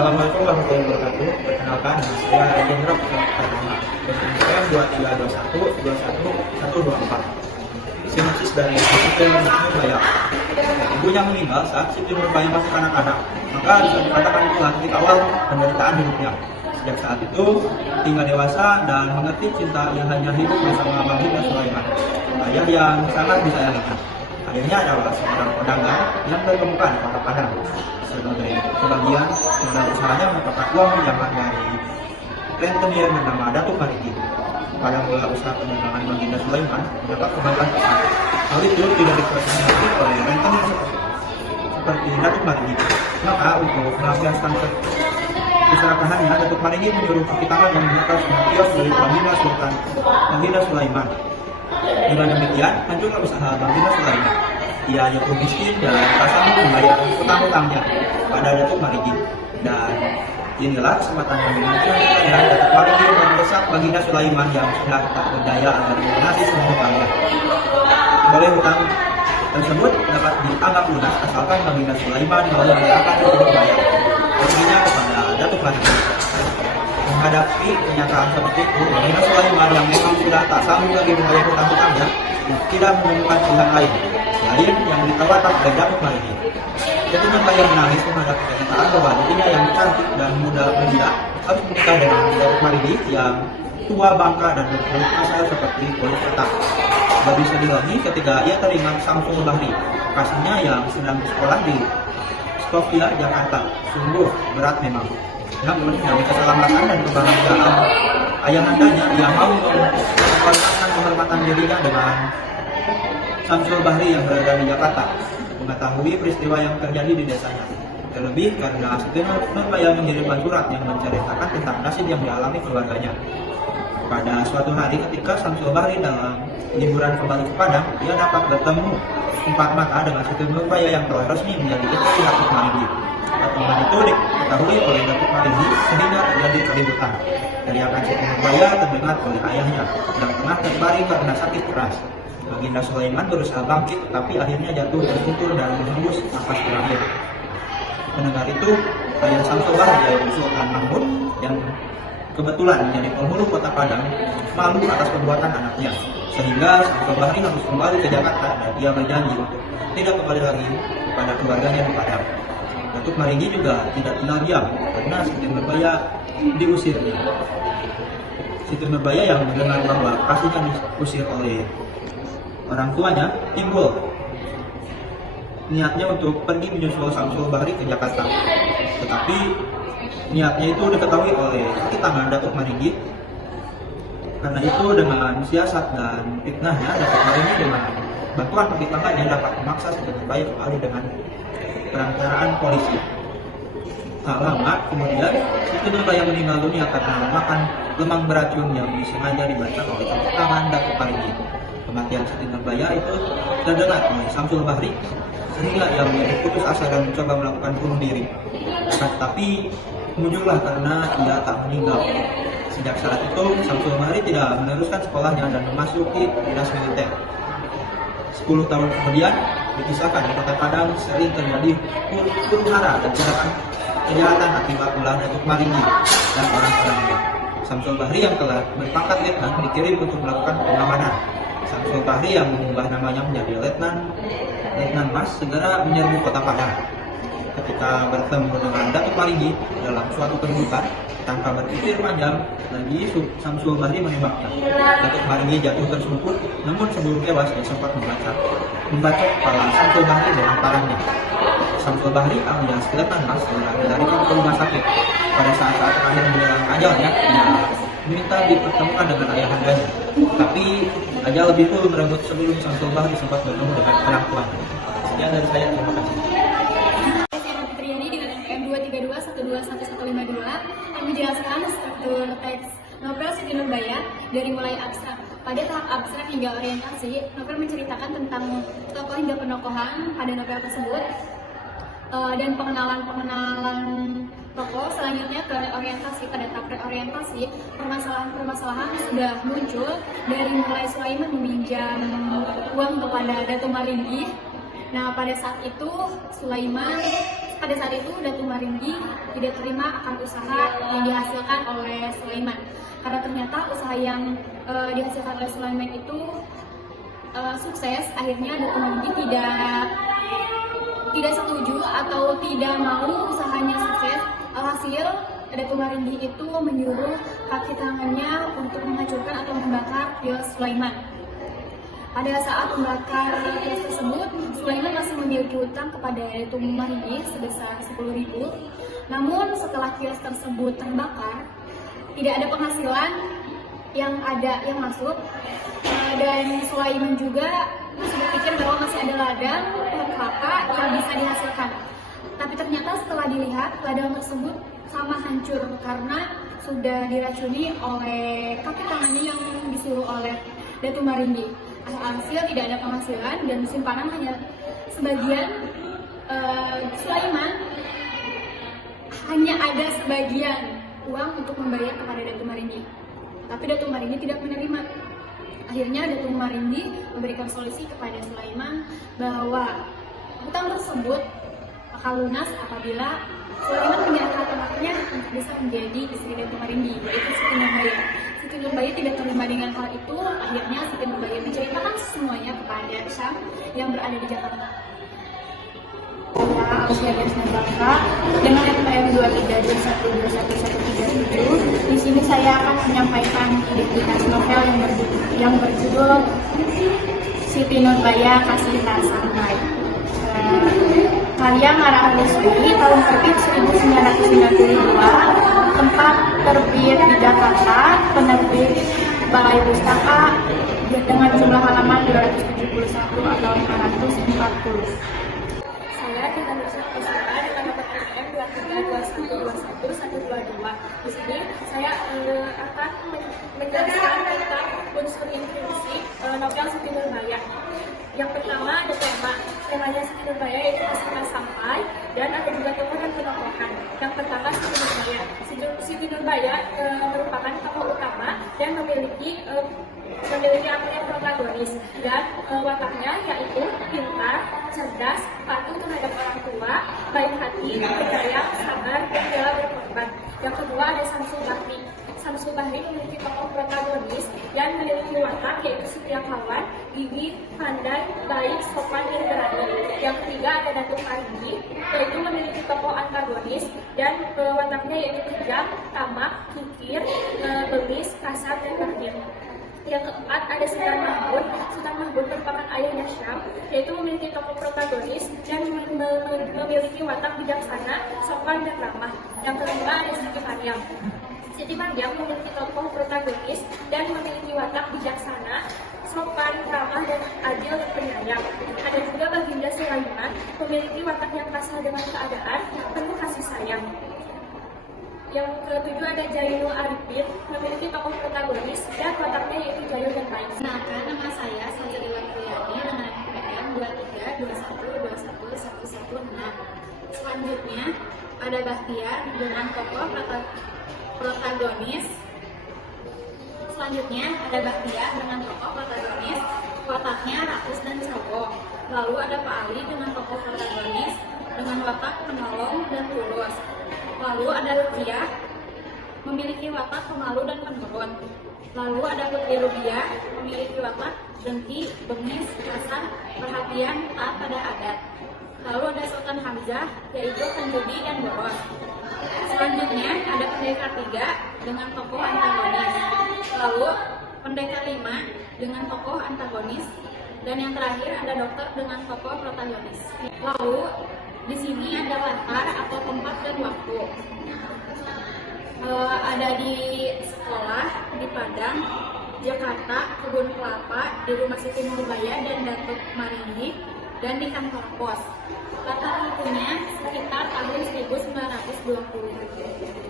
Assalamualaikum warahmatullahi wabarakatuh. Perkenalkan, saya Jenderal Pertama. SNM 2321 Sinopsis dari Siti Nurbaya. Ibunya meninggal saat Siti Nurbaya masih anak-anak, maka bisa dikatakan itulah titik awal penderitaan hidupnya. Sejak saat itu, hingga dewasa dan mengerti cinta yang hanya hidup bersama Baginda Sulaiman, ayah yang sangat disayanginya. Ayahnya adalah seorang pedagang yang berkemuka di kota Padang. Sebagai sebagian modal usahanya merupakan uang pinjaman dari rentenir bernama Datuk Marigi. Pada mula usaha perdagangan Baginda Sulaiman mendapat kebaikan besar. Hal itu tidak diketahui oleh rentenir seperti Datuk Marigi. Maka untuk melampiaskan keserakahannya, Datuk Marigi menyuruh kapitalan yang menyetor semua kios dari Baginda Sulaiman. Dengan demikian, hancurlah usaha Baginda Sulaiman. Ia jatuh miskin dan tak sanggup membayar utang-utangnya pada Datuk Marigi. Dan inilah kesempatan yang dimiliki oleh Datuk Marigi mendesak Baginda Sulaiman yang sudah tak berdaya agar melunasi semua hutangnya. Oleh hutang tersebut dapat dianggap lunas asalkan Baginda Sulaiman mau menyerahkan seluruh bayar rezekinya kepada Datuk Marigi. Menghadapi kenyataan seperti itu, Baginda Sulaiman yang memang sudah tak sanggup lagi membayar hutang-hutangnya tidak menemukan pilihan lain yang ditawarkan oleh Datuk Marigi. Siti Nurbaya menangis menghadapi kenyataan bahwa dirinya yang cantik dan muda belia harus menikah dengan Datuk Marigi yang tua bangka dan berkeluh asal seperti kulit petak. Lebih sedih lagi ketika ia teringat Samsul Bahri, kasihnya yang sedang sekolah di Sofia, Jakarta. Sungguh berat memang. Namun demi keselamatan dan kebahagiaan ayahandanya, ia mau mempertahankan kehormatan dirinya dengan Samsul Bahri yang berada di Jakarta, mengetahui peristiwa yang terjadi di desanya. Terlebih karena Siti Nurbaya mengirimkan surat yang menceritakan tentang nasib yang dialami keluarganya. Pada suatu hari ketika Samsul Bahri dalam liburan kembali ke Padang, ia dapat bertemu empat mata dengan Siti Nurbaya yang telah resmi menjadi istri Datuk Marigi. Pertemuan itu diketahui oleh Datuk Marigi sehingga terjadi keributan. Teriakan Siti Nurbaya terdengar oleh ayahnya yang tengah terbaring karena sakit keras. Baginda Sulaiman berusaha bangkit, tapi akhirnya jatuh terkuntur dan menghembus nafas terakhir. Mendengar itu, ayah Samsul Bahri yaitu Sultan Mahmud yang kebetulan menjadi penghulu kota Padang malu atas perbuatan anaknya, sehingga Samsul Bahri harus kembali ke Jakarta dan ia berjanji untuk tidak kembali lagi kepada keluarganya di Padang. Datuk Marigi juga tidak tinggal diam karena Siti Nurbaya diusirnya. Siti Nurbaya yang mendengar bahwa kasihnya diusir oleh orang tuanya timbul niatnya untuk pergi menyusul Samsul Bahri ke Jakarta. Tetapi niatnya itu diketahui oleh kaki tangan Datuk Marigi. Karena itu dengan siasat dan fitnahnya, Datuk Marigi dengan bantuan kaki tangannya dapat memaksa Siti Nurbaya kembali dengan perantaraan polisi. Tak lama kemudian Siti Nurbaya meninggal dunia karena memakan lemang beracun yang disengaja dibaca oleh kaki tangan Datuk Marigi. Kematian Siti Nurbaya itu terdengar oleh Samsul Bahri sehingga ia menjadi putus asa dan mencoba melakukan bunuh diri. Tetapi muncullah karena ia tak meninggal. Sejak saat itu Samsul Bahri tidak meneruskan sekolahnya dan memasuki dinas militer. 10 tahun kemudian dikisahkan di kota Padang sering terjadi huru-hara dan kejahatan akibat ulah Datuk Marigi dan orang-orangnya. Samsul Bahri yang telah berpangkat letnan dikirim untuk melakukan pengamanan. Samsul Bahri yang mengubah namanya menjadi Letnan Mas segera menyerbu kota Padang. Ketika bertemu dengan Datuk Marigi dalam suatu keributan, tanpa berpikir panjang lagi Samsul Bahri menembaknya. Datuk Marigi jatuh tersungkur, namun sebelum tewas dia sempat membacok kepala Samsul Bahri dengan parahnya. Samsul Bahri alias Letnan Mas segera dilarikan ke rumah sakit. Pada saat-saat terakhir menjelang ajalnya, dia meminta dipertemukan dengan ayahandanya. Tapi ajal lebih dulu merebut sebelum Samsul Bahri sempat bertemu dengan orang tuanya. Sekian dari saya, terima kasih. Saya Fitriani dengan NPM 232121152 yang menjelaskan struktur teks novel Siti Nurbaya dari mulai abstrak. Pada tahap abstrak hingga orientasi, novel menceritakan tentang tokoh hingga penokohan pada novel tersebut dan pengenalan tokoh. Selanjutnya ke orientasi. Pada tahap reorientasi, permasalahan sudah muncul dari mulai Sulaiman meminjam uang kepada Datuk Marigi. Nah, pada saat itu Sulaiman pada saat itu Datuk Maringgi tidak terima akan usaha yang dihasilkan oleh Sulaiman, karena ternyata usaha yang dihasilkan oleh Sulaiman itu sukses. Akhirnya Datuk Maringgi tidak setuju atau tidak mau usahanya sukses. Alhasil Datuk Maringgi itu menyuruh kaki tangannya untuk menghancurkan atau membakar kios Sulaiman. Pada saat membakar kios tersebut, Sulaiman masih memiliki hutang kepada Datuk Maringgi sebesar 10.000. Namun setelah kios tersebut terbakar, tidak ada penghasilan yang masuk, dan Sulaiman juga masih berpikir bahwa masih ada ladang kelapa yang bisa dihasilkan. Tapi ternyata setelah dilihat, ladang tersebut sama hancur karena sudah diracuni oleh kaki tangannya yang disuruh oleh Datuk Maringgi. Hasil tidak ada penghasilan dan simpanan hanya sebagian. Sulaiman hanya ada sebagian uang untuk membayar kepada Datuk Maringgi, tapi Datuk Maringgi tidak menerima. Akhirnya Datuk Maringgi memberikan solusi kepada Sulaiman bahwa hutang tersebut akan lunas apabila Sulaiman menyerahkan anaknya untuk bisa menjadi istri Datuk Maringgi, yaitu Siti Nurbaya. Siti Nurbaya tidak terima dengan hal itu. Akhirnya Siti Nurbaya menceritakan semuanya kepada Syam yang berada di Jakarta. Saya Ausia Desna Bangka dengan NPM 23212137. Di sini saya akan menyampaikan identitas novel yang berjudul Siti Nurbaya Kasih Tak Sampai. Karya Marah Lestari, tahun terbit 1992, tempat terbit di Jakarta, penerbit Balai Pustaka dengan jumlah halaman 271 atau 540. Saya tidak bisa bersama dengan nomor NPM 23212122. Di sini saya akan menjelaskan tentang unsur intrinsik novel Siti Nurbaya. Yang pertama ada temanya Siti Nurbaya, yaitu Kasih Tak Sampai, dan ada juga tokoh dan penokohan. Yang pertama Siti Nurbaya. Siti Nurbaya merupakan tokoh utama dan memiliki yang protagonis, dan wataknya yaitu pintar, cerdas, patuh terhadap orang tua, baik hati, percaya, sabar, dan rela berkorban. Yang kedua ada Samsul Bahri. Samsul Bahri memiliki tokoh protagonis dan memiliki watak yaitu setia kawan, gigih, pandai, baik, sopan, dan berani. Yang ketiga ada Datuk Maringgi, yaitu memiliki tokoh antagonis dan wataknya yaitu kejam, tamak, kikir, bengis, kasar, dan bakhil. Yang keempat ada Sultan Mahmud. Sultan Mahmud merupakan ayahnya Syam, yaitu memiliki tokoh protagonis dan memiliki watak bijaksana, sopan, dan ramah. Yang kelima ada Siti Maryam. Siti Maryam memiliki tokoh protagonis dan memiliki watak bijaksana, sopan, ramah, dan adil dan penyayang. Ada juga Baginda Sulaiman, memiliki watak yang pasrah dengan keadaan, penuh kasih sayang. Yang ketujuh ada Jainul Arifin, memiliki tokoh protagonis dan wataknya yaitu jayul dan baik. Kenalkan, nama saya Salsabila Priyani dengan NPM 2321111116. Selanjutnya ada Bahtiar dengan tokoh protagonis. Wataknya rakus dan cowok. Lalu ada Pak Ali dengan tokoh protagonis dengan watak penolong dan tulus. Lalu ada Rukiah, memiliki watak pemalu dan penurun. Lalu ada Putri Rubiah, memiliki watak dengki, bengis, kasar, perhatian, taat pada adat. Lalu ada Sultan Hamzah, yaitu penjudi dan boros. Selanjutnya ada Pendekar 3 dengan tokoh antagonis. Lalu Pendekar 5 dengan tokoh antagonis. Dan yang terakhir ada Dokter dengan tokoh protagonis. Lalu di sini ada latar atau tempat dan waktu. Ada di sekolah di Padang, Jakarta, kebun kelapa, di rumah Siti Nurbaya dan Datuk Maringgi, dan di kantor pos. Latar waktunya sekitar tahun 1920.